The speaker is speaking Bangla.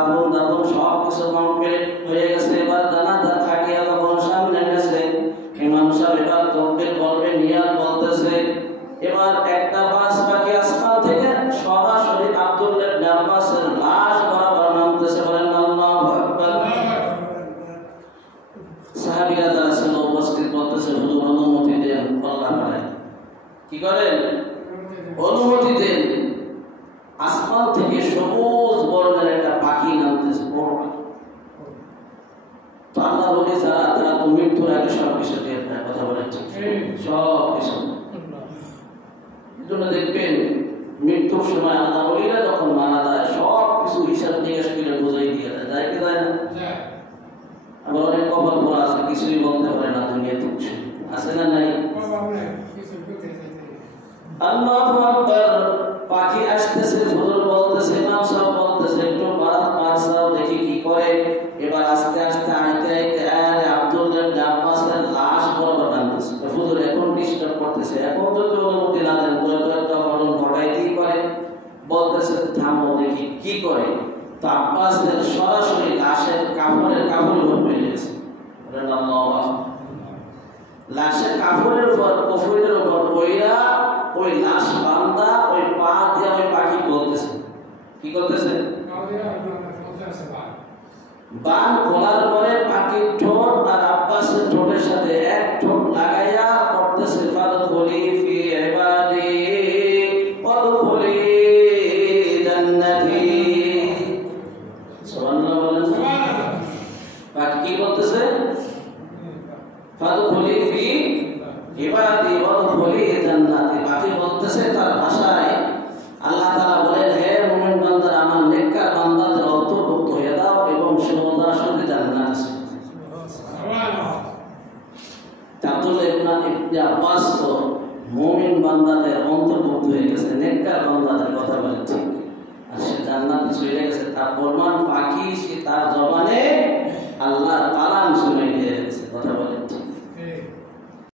কাপড় দাপড় সব কিছু কমপ্লিট হয়ে গেছে। এবার জানাজা খাটিয়া যখন সামনে গেছে, ইমাম সাহেব এবার তাকবীর বলবে, নিয়াত বলতেছে। এবার একটা বাস পাখি আসমান থেকে সরাসরি আব্দুল্লাহ ইবনে আব্বাসের লাশ বরাবর নামতেছে। বলেন আল্লাহু আকবার। সাহাবীরা যারা ছিল উপস্থিত বলতেছে, হুজুর অনুমতি দেন, আল্লাহ পাঠায়। কি করেন? অনুমতি দেন। আসমান থেকে সবুজ বর্ণের একটা পাখি নামতেছে, বড় পাখি। তো আল্লাহ বলে যারা, তারা তো মৃত্যুর আগে সব কিছু টের পায়। কথা বলেন ঠিক? সব কিছু। এজন্য দেখবেন মৃত্যুর সময় আল্লাহ বলিরা যখন মারা যায় সব কিছু হিসাব নিকাশ করে বোঝাই দিয়ে দেয়। যায় কি যায় না? আবার অনেক কবর পড়া আছে, কিছুই বলতে পারে না দুনিয়াতে কিছু আছে না নাই? আল্লাহু আকবার। পাখি আসতেছে, হুজুর বলতেছে, ইমাম সাহেব বলতেছে, একটু মারসাও দেখি কি করে। এবার আস্তে আস্তে আইতে আইতে আরে আব্দুল্লাহ ইবনে আব্বাসের লাশ বরাবর নামতেছে। হুজুর এখন ডিস্টার্ব করতেছে, এখন যদি অনুমতি না দেন তো একটা ঘটনা ঘটাইতেই পারে। বলতেছে থামো দেখি কি করে। তো আব্বাসের সরাসরি লাশের কাপড়ের উপর পড়ে গেছে। আল্লাহু আকবার। লাশের কাপড়ের উপর কফনের উপর পড়িয়া ওই লাশ বান্দা ওই পা দিয়ে ওই পাখি বলতেছে। কি করতেছে? বান খোলার পরে পাখির ঠোঁট আর আব্বাসের ঠোঁটের সাথে এক ঠোঁট লাগাইয়া পড়তেছে, ফাদখুলি ফি ইবাদি ওয়াদখুলি জান্নাতি। সুবহানাল্লাহ বলেন। পাখি কি বলতেছে? ফাদখুলি ফি ইবাদি ওয়াদখুলি জান্নাতি। পাখি বলতেছে তার ভাষায়, আল্লাহ তাআলা বলেন, হে মুমিন বান্দারা, আমার নেককার বান্দাদের অন্তর্ভুক্ত হয়ে দাও এবং সোজাসুজি জান্নাত। সুবহানাল্লাহ। আব্দুল্লাহ ইবনে আব্বাস তো মুমিন বান্দাদের অন্তর্ভুক্ত হয়ে গেছে, নেককার বান্দাদের কথা বলে ঠিক, আর সে জান্নাতে চলে গেছে। তার প্রমাণ পাখি